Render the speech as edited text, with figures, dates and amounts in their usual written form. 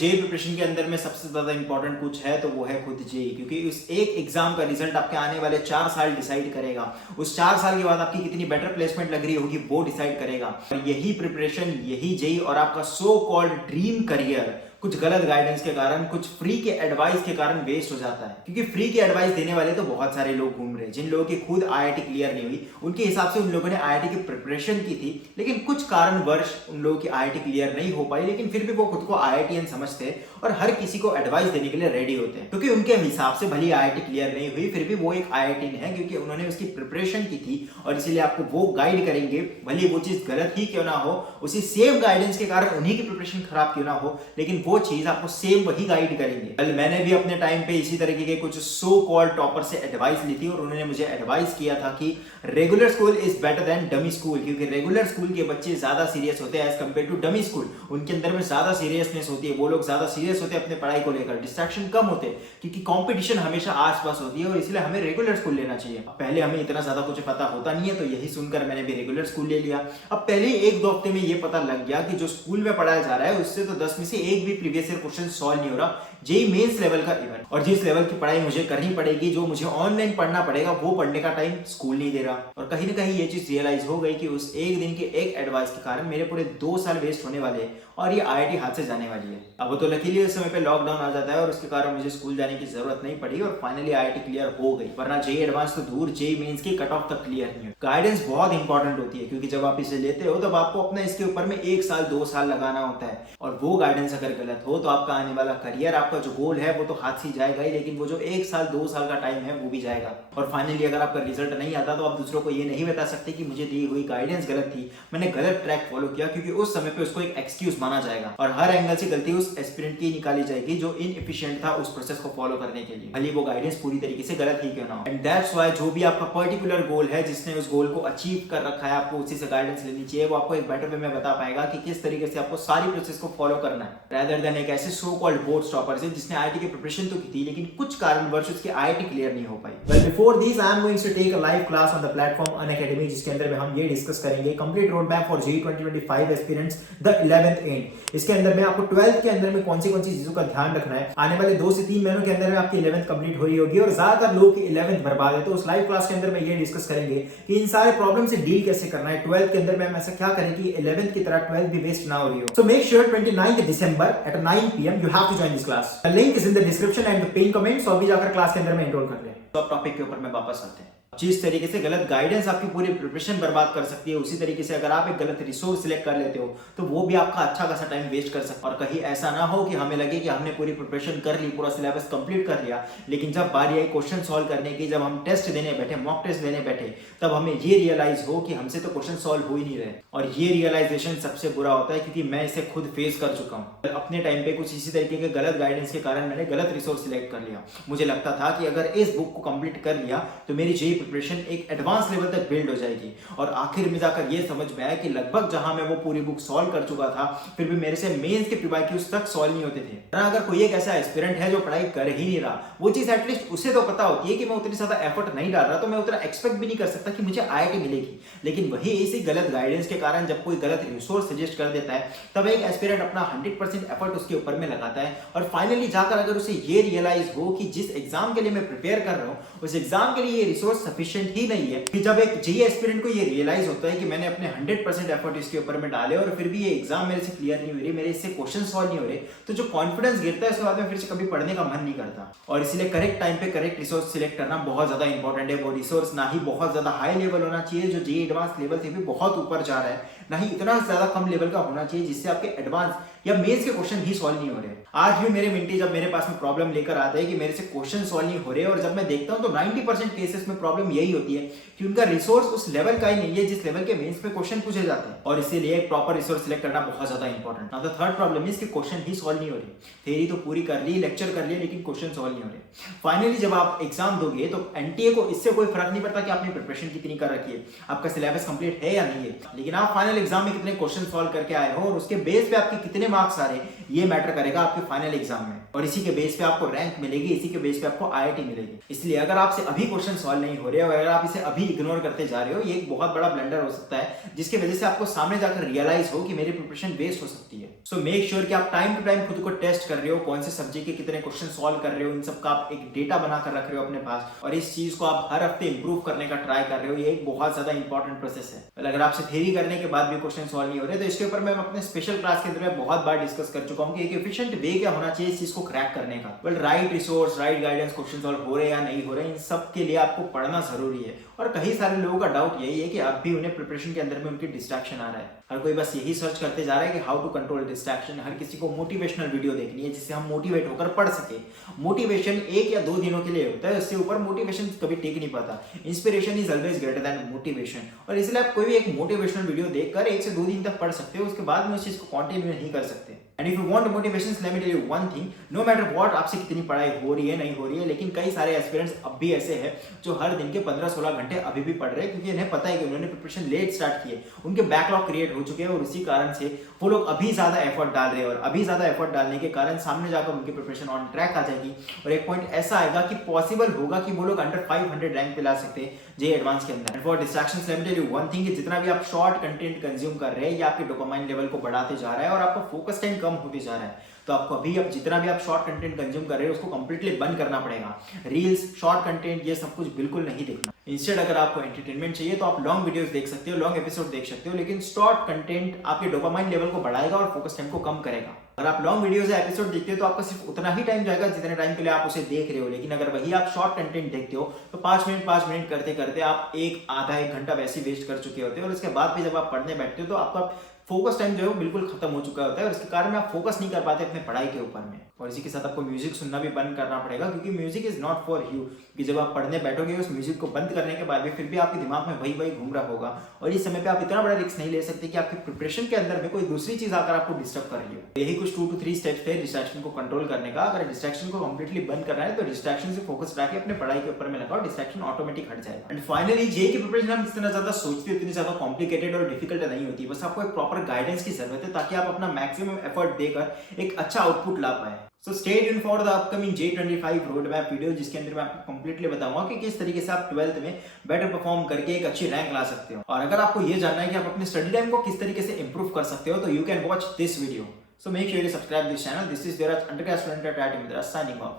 JEE preparation के अंदर में सबसे ज्यादा इंपॉर्टेंट कुछ है तो वो है खुद जेई, क्योंकि उस एक एग्जाम का रिजल्ट आपके आने वाले 4 साल डिसाइड करेगा। उस 4 साल के बाद आपकी कितनी बेटर प्लेसमेंट लग रही होगी वो डिसाइड करेगा। और यही प्रिपरेशन, यही जेई और आपका सो कॉल्ड ड्रीम करियर कुछ गलत गाइडेंस के कारण, कुछ फ्री के एडवाइस के कारण वेस्ट हो जाता है। क्योंकि फ्री के एडवाइस देने वाले तो बहुत सारे लोग घूम रहे हैं। जिन लोगों की खुद आईआईटी क्लियर नहीं हुई, उनके हिसाब से उन लोगों ने आईआईटी की प्रिपरेशन की थी, लेकिन कुछ कारणवश उन लोगों की आईआईटी क्लियर नहीं हो पाई, लेकिन फिर भी वो खुद को आईआईटीएन समझते हैं और हर किसी को एडवाइस देने के लिए रेडी होते हैं। क्योंकि उनके हिसाब से भले आईआईटी क्लियर नहीं हुई, फिर भी वो एक आईआईटीएन है, क्योंकि उन्होंने उसकी प्रिपरेशन की थी और इसीलिए आपको वो गाइड करेंगे। भले वो चीज गलत ही क्यों ना हो, उसी सेम गाइडेंस के कारण उन्हीं की प्रिपरेशन खराब क्यों ना हो, लेकिन वो चीज आपको सेम वही गाइड करेंगे। कल मैंने भी अपने टाइम पे इसी तरीके के कुछ सो कॉल्ड टॉपर से एडवाइस ली थी और उन्होंने मुझे एडवाइस किया था कि regular school is better than dummy school, क्योंकि रेगुलर स्कूल के बच्चे ज्यादा सीरियस होते हैं as compare to dummy school. उनके अंदर में ज्यादा सीरियसनेस होती है, वो लोग ज्यादा सीरियस होते हैं अपने पढ़ाई को लेकर, डिस्ट्रैक्शन कम होते हैं, क्योंकि कंपटीशन हमेशा आसपास होती है और इसलिए हमें रेगुलर स्कूल लेना चाहिए। पहले हमें इतना ज्यादा कुछ पता होता नहीं है, तो यही सुनकर मैंने भी रेगुलर स्कूल ले लिया। अब पहले 1-2 हफ्ते में ये पता लग गया कि जो स्कूल में पढ़ाया जा रहा है उससे तो 10 में से एक भी प्रीवियस ईयर क्वेश्चन सॉल्व नहीं हो रहा, जेई मेंस लेवल का इवन। और जिस लेवल की पढ़ाई मुझे करनी पड़ेगी, जो मुझे ऑनलाइन पढ़ना पड़ेगा, वो पढ़ने का टाइम स्कूल नहीं दे रहा। और कहीं ना कहीं ये चीज रियलाइज हो गई कि उस एक दिन के एक एडवाइस के कारण मेरे पूरे 2 साल वेस्ट होने वाले हैं और ये आईआईटी हाथ से जाने वाली है। अब तो लकीली उस समय पे लॉकडाउन आ जाता है और उसके कारण मुझे स्कूल जाने की जरूरत नहीं पड़ी और फाइनली आईआईटी क्लियर हो गई। वरना जेई एडवांस तो दूर, जेई मेंस की कट ऑफ तक क्लियर नहीं है। गाइडेंस बहुत इंपॉर्टेंट होती है, क्योंकि जब आप इसे लेते हो तब आपको अपना इसके ऊपर में 1 साल 2 साल लगाना होता है, और वो गाइडेंस अगर गलत हो तो आपका आने वाला करियर, आपका जो गोल है वो तो हाथ से जाएगा ही, लेकिन वो जो 1 साल 2 साल का टाइम है वो भी जाएगा। और फाइनली अगर आपका रिजल्ट नहीं आता तो आप दूसरों को ये नहीं बता सकते कि मुझे दी हुई गाइडेंस गलत थी, मैंने गलत ट्रैक फॉलो किया, क्योंकि उस समय पे उसको एक एक्सक्यूज माना जाएगा और हर एंगल से गलती उस एस्पिरेंट की निकाली जाएगी जो इनएफिशिएंट था उस प्रोसेस को फॉलो करने के लिए, भले वो गाइडेंस पूरी तरीके से गलत ही क्यों ना हो। एंड दैट्स व्हाई जो भी आपका पर्टिकुलर गोल है, जिसने उस गोल को अचीव कर रखा है, आपको उसी से गाइडेंस लेनी चाहिए। वो आपको एक बेटर वे में बता पाएगा कि किस तरीके से आपको सारी प्रोसेस को फॉलो करना है, rather than एक ऐसे सो कॉल्ड बोर्ड टॉपर से जिसने आईआईटी की प्रिपरेशन तो की थी, लेकिन कुछ कारणवश उसकी आईआईटी क्लियर नहीं हो पाई। Well before this I am going to take a live class on the platform Unacademy, जिसके अंदर में हम ये डिस्कस करेंगे complete road map for JEE 2025 aspirants the 11th end. इसके अंदर में आपको 12th के अंदर में कौन सी चीजों का ध्यान रखना है। आने वाले 2 से 3 महीनों के अंदर में आपकी 11th कंप्लीट हो रही होगी और ज्यादातर लोग की 11th बर्बाद है। तो उस लाइव क्लास के अंदर में ये डिस्कस करेंगे कि इन सारे प्रॉब्लम से डील कैसे करना है। 12th के अंदर में हम ऐसा क्या करें कि 11th की तरह 12th भी वेस्ट ना हो रही हो। So make sure 29th December at 9 PM you have to join this class. The link is in the description and the pinned comment. So अभी जाकर क्लास के अंदर में एनरोल कर ले। तो अब टॉपिक के ऊपर में वापस आते हैं। जिस तरीके से गलत गाइडेंस आपकी पूरी प्रिपरेशन बर्बाद कर सकती है, उसी तरीके से अगर आप एक गलत रिसोर्स सिलेक्ट कर लेते हो तो वो भी आपका अच्छा खासा टाइम वेस्ट कर सकता है। और कहीं ऐसा ना हो कि हमें लगे कि हमने पूरी प्रिपरेशन कर ली, पूरा सिलेबस कंप्लीट कर लिया, लेकिन जब बारी आई क्वेश्चन सॉल्व करने की, जब हम टेस्ट देने बैठे, मॉक टेस्ट देने बैठे, तब हमें ये रियलाइज हो कि हमसे तो क्वेश्चन सॉल्व हो ही नहीं रहे। और ये रियलाइजेशन सबसे बुरा होता है, क्योंकि मैं इसे खुद फेस कर चुका हूँ। अपने टाइम पे कुछ इसी तरीके के गलत गाइडेंस के कारण मैंने गलत रिसोर्स सिलेक्ट कर लिया। मुझे लगता था कि अगर इस बुक को कंप्लीट कर लिया तो मेरी जेईई प्रिपरेशन एक एडवांस लेवल तक बिल्ड हो जाएगी। और आखिर में जाकर ये समझ में आया कि लगभग जहां मैं वो पूरी बुक सॉल्व कर चुका था, फिर भी मेरे से मेंस के प्रीवाइक्यूज तक सॉल्व नहीं होते थे। अगर कोई एक ऐसा एस्पिरेंट है जो पढ़ाई कर ही नहीं रहा, वो चीज एटलीस्ट उसे तो पता होती है कि मैं उतनी ज्यादा एफर्ट नहीं डाल रहा, तो मैं उतना एक्सपेक्ट भी नहीं कर सकता कि मुझे आईआईटी मिलेगी। लेकिन वही इसी गलत गाइडेंस के कारण जब कोई गलत रिसोर्स सजेस्ट कर देता है, तब एक एस्पिरेंट अपना 100% एफर्ट उसके ऊपर में लगाता है और फाइनली जाकर अगर उसे ये रियलाइज हो कि जिस एग्जाम के लिए मैं प्रिपेयर कर रहा हूँ, उस एग्जाम के लिए ये रिसोर्स सफिशिएंट ही नहीं है। जब एक जेईई एस्पिरेंट को ये रियलाइज होता है कि मैंने अपने 100% एफर्ट इसके ऊपर में डाले और फिर भी ये एग्जाम मेरे से क्लियर नहीं हो रही, मेरे इससे क्वेश्चन सॉल्व नहीं हो रहे, तो जो कॉन्फिडेंस गिरता है उसके बाद में फिर से कभी पढ़ने का मन नहीं करता। और इसलिए करेक्ट टाइम पे करेक्ट रिसोर्स सिलेक्ट करना बहुत ज्यादा इंपॉर्टेंट है। वो रिसोर्स ना ही बहुत ज्यादा हाई लेवल होना चाहिए जो जेईई एडवांस लेवल से भी बहुत ऊपर जा रहा है, ना ही इतना ज्यादा कम लेवल का होना चाहिए जिससे आपके एडवांस या मेंस के क्वेश्चन ही सॉल्व नहीं हो रहे। आज भी मेरे मिंटी जब मेरे पास में प्रॉब्लम लेकर आते हैं कि मेरे से क्वेश्चन सॉल्व नहीं हो रहे, और जब मैं देखता हूं तो 90% केसेस में प्रॉब्लम यही होती है कि उनका रिसोर्स उस लेवल का ही नहीं है जिस लेवल के मेंस में क्वेश्चन पूछे जाते हैं। और इसीलिए एक प्रॉपर रिसोर्स सिलेक्ट करना बहुत ज्यादा important. Now the third problem is कि क्वेश्चन ही सॉल्व नहीं हो रहे। थ्योरी तो पूरी कर ली, लेक्चर कर लिया, लेकिन क्वेश्चन सॉल्व नहीं हो रहे। फाइनली जब आप एग्जाम दोगे तो एनटीए को इससे कोई फर्क नहीं पड़ता कि आपने प्रिपरेशन कितनी कर रखी है, आपका सिलेबस कंप्लीट है या नहीं है, लेकिन आप फाइनल एग्जाम में कितने क्वेश्चन सॉल्व करके आए हो और उसके बेस पे आपके कितने मार्क्स आ रहे हैं ये मैटर करेगा आपके फाइनल एग्जाम में, और इसी के बेस पे आपको रैंक मिलेगी, इसी के बेस पे आपको IIT मिलेगी। इसलिए अगर आपसे अभी क्वेश्चन सॉल्व नहीं हो रहे और अगर आप इसे अभी इग्नोर करते जा रहे हो, ये एक बहुत बड़ा ब्लंडर हो सकता है जिसकी वजह से आपको सामने जाकर रियलाइज हो कि मेरी प्रिपरेशन वेस्ट हो सकती है। सो मेक श्योर कि आप टाइम टू टाइम खुद को टेस्ट कर रहे हो, कौन से सब्जेक्ट के कितने क्वेश्चन सॉल्व कर रहे हो, इन सब का आप एक डेटा बनाकर रख रहे हो अपने पास, और इस चीज को आप हर हफ्ते इंप्रूव करने का ट्राई कर रहे हो। ये एक बहुत ज्यादा इंपॉर्टेंट प्रोसेस है। अगर आपसे थ्योरी करने के बाद भी क्वेश्चन सॉल्व नहीं हो रहे तो इसके ऊपर मैं अपने स्पेशल क्लास के अंदर में बहुत बार डिस्कस कर चुका हूं कि एक एफिशिएंट वे क्या होना चाहिए इस चीज को क्रैक करने का। Right resource, right guidance, question solve हो रहे हैं या नहीं हो रहे, इन सब के लिए आपको पढ़ना जरूरी है। और कई सारे लोगों का डाउट यही है कि अब भी उन्हें प्रिपरेशन के अंदर में उनकी डिस्ट्रैक्शन आ रहा है। हर कोई बस यही सर्च करते जा रहा है कि हाउ टू कंट्रोल डिस्ट्रैक्शन। हर किसी को मोटिवेशनल वीडियो देखनी है जिससे हम मोटिवेट होकर पढ़ सके। मोटिवेशन 1 या 2 दिनों के लिए होता है, उससे ऊपर मोटिवेशन कभी टिक नहीं पाता। Inspiration is always greater than motivation. और इसलिए आप कोई भी एक मोटिवेशनल वीडियो देखकर 1 से 2 दिन तक पढ़ सकते हो, उसके बाद में उस चीज को कंटिन्यू नहीं कर सकते। And if you want motivation, let me tell you one thing, no matter what आपसे कितनी पढ़ाई हो रही है नहीं हो रही है, लेकिन कई सारे एस्पिरेंट्स अब भी ऐसे हैं जो हर दिन के 15-16 घंटे अभी भी पढ़ रहे हैं, क्योंकि इन्हें पता है कि उन्होंने प्रिपरेशन लेट स्टार्ट की है, उनके बैकलॉग क्रिएट हो चुके हैं, और उसी कारण से वो लोग अभी ज्यादा एफर्ट डाल रहे हैं। और अभी ज्यादा एफर्ट डालने के कारण सामने जाकर उनकी प्रिपरेशन ऑन ट्रैक आ जाएगी, और एक पॉइंट ऐसा आएगा कि पॉसिबल होगा कि वो लोग अंडर 500 रैंक पे ला सकते हैं जेईई एडवांस के अंदर। For distractions, let me tell you one thing, कि जितना भी आप शॉर्ट कंटेंट कंज्यूम कर रहे हैं ये आपके डोपामाइन लेवल को बढ़ाते जा रहा है और आपका फोकस टाइम कम होते जा रहा है। तो आपको अभी अब जितना भी आप शॉर्ट कंटेंट कंज्यूम कर रहे हो उसको कंप्लीटली बंद करना पड़ेगा। रील्स, शॉर्ट कंटेंट, ये सब कुछ बिल्कुल नहीं देखना। इंस्टेड अगर आपको एंटरटेनमेंट चाहिए तो आप लॉन्ग वीडियोस देख सकते हो, लॉन्ग एपिसोड देख सकते हो, लेकिन शॉर्ट कंटेंट आपके डोपामाइन लेवल को बढ़ाएगा और फोकस टाइम को कम करेगा। अगर आप लॉन्ग वीडियोस या एपिसोड देखते हो तो आपका सिर्फ उतना ही टाइम जाएगा जितने टाइम के लिए आप उसे देख रहे हो, लेकिन अगर वही आप शॉर्ट कंटेंट देखते हो तो 5 मिनट करते करते आप आधा एक घंटा वैसे वेस्ट कर चुके होते हो, और उसके बाद भी जब आप पढ़ने बैठते हो तो आपका फोकस टाइम जो है वो बिल्कुल खत्म हो चुका होता है, और इसके कारण आप फोकस नहीं कर पाते अपने पढ़ाई के ऊपर में। और इसी के साथ आपको म्यूजिक सुनना भी बंद करना पड़ेगा, क्योंकि music is not for you. कि जब आप पढ़ने बैठोगे उस म्यूजिक को बंद करने के बाद भी फिर भी आपके दिमाग में वही घूम रहा होगा, और इस समय पे आप इतना बड़ा रिस्क नहीं ले सकते कि आपकी प्रिपरेशन के अंदर में कोई दूसरी चीज आकर आपको डिस्टर्ब कर रही हो। यही कुछ 2 to 3 स्टेप्स थे डिस्ट्रैक्शन को कंट्रोल करने का। अगर डिस्ट्रैक्शन को कंप्लीटली बंद करना है तो डिस्ट्रैक्शन से फोकस रख के अपने पढ़ाई के ऊपर में लगाओ, डिस्ट्रैक्शन ऑटोमेटिक हट जाएगा। एंड फाइनली जेईई की प्रिपरेशन हम जितना ज्यादा सोचते हैं उतनी ज्यादा कॉम्प्लिकेटेड और डिफिकल्ट नहीं होती। बस आपको एक प्रॉपर गाइडेंस की जरूरत है ताकि आप अपना मैक्सिमम एफर्ट देकर एक अच्छा आउटपुट ला पाए। So stay tuned for the upcoming JEE 25 road map video, जिसके अंदर मैं आपको कंप्लीटली बताऊंगा कि किस तरीके से आप 12th में बेटर परफॉर्म करके एक अच्छी रैंक ला सकते हो। और अगर आपको ये जानना है कि आप अपने स्टडी टाइम को किस तरीके से इंप्रूव कर सकते हो तो you can watch this video. So make sure you subscribe this channel. This is your undergraduate student at IIT Madras signing off.